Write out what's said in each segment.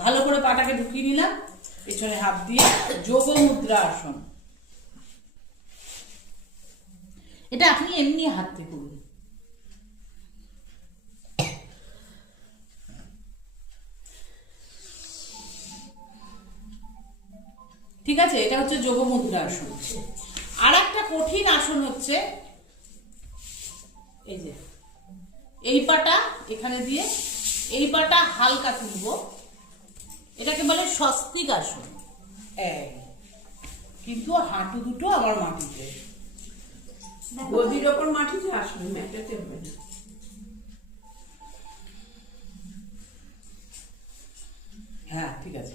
ভালো করে পাটাকে ঢুকিয়ে নিলাম, পেছনে হাত দিয়ে যোগ মুদ্রা আসন। এটা আপনি এমনি হাতে করুন। ঠিক আছে, এটা হচ্ছে যোগ মুদ্রা আসন। আর একটা কঠিন আসন হচ্ছে এই যে এই পাটা এখানে দিয়ে এই পাটা হালকা তুলবো, এটাকে বলে স্বস্তিক আসন। কিন্তু হাঁটু দুটো আমার মাটিতে, গদির ওপর মাটিতে আসবে, ম্যাটাতে হবে না। হ্যাঁ ঠিক আছে।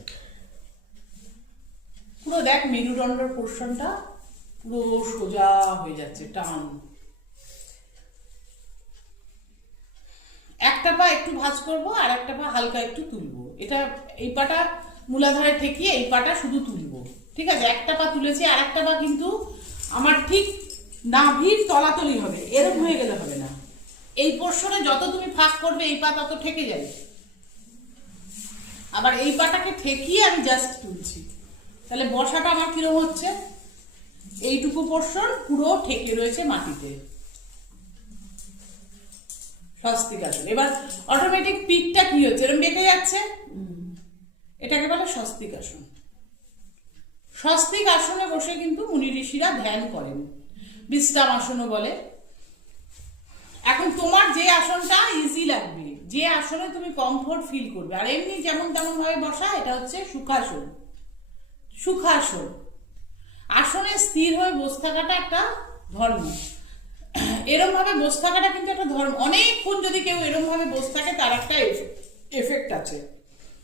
পুরো দেখ মেরুদণ্ডের পোর্শনটা পুরো সোজা হয়ে যাচ্ছে, টান। একটা পা একটু ভাঁজ করবো আর একটা পা হালকা একটু তুলবো। এটা এই পাটা মূলাধারে ঠেকিয়ে এই পাটা শুধু তুলবো। ঠিক আছে, একটা পা তুলেছি আর একটা পা কিন্তু আমার ঠিক নাভির তলাতলি হবে, এরকম হয়ে গেলে হবে না। এই পোর্শনে যত তুমি ফাঁক করবে এই পা তত ঠেকে যাবে। আবার এই পাটাকে ঠেকিয়ে আমি জাস্ট তুলছি, তাহলে বসাটা আমার কিরকম হচ্ছে, এইটুকু পোর্শন পুরো ঠেকে রয়েছে মাটিতে। স্বস্তিক আসন। এবার অটোমেটিক পিঠটা কি হচ্ছে, এরকম বেঁকে যাচ্ছে, এটাকে বলে স্বস্তিক আসন। স্বস্তিক আসনে বসে কিন্তু মুনি ঋষিরা ধ্যান করেন, বিশ্রাম আসনও বলে। এখন তোমার যে আসনটা ইজি লাগবে, যে আসনে তুমি কমফোর্ট ফিল করবে, আর এমনি যেমন তেমন ভাবে বসা, এটা হচ্ছে সুখাসন। সুখাসন আসনে স্থির হয়ে বসে থাকাটা একটা ধর্ম। এরম ভাবে বসে থাকাটা কিন্তু একটা ধর্ম। অনেকক্ষণ যদি কেউ এরম ভাবে বসে থাকে তার একটা এফেক্ট আছে,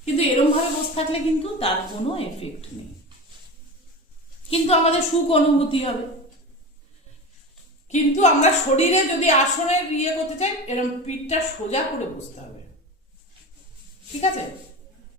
কিন্তু এরম ভাবে বসে থাকলে কিন্তু তার কোনো এফেক্ট নেই, কিন্তু আমাদের সুখ অনুভূতি হবে। কিন্তু আমরা শরীরে যদি আসনের ইয়ে করতে চাই, এরকম পিঠটা সোজা করে বসতে হবে। ঠিক আছে।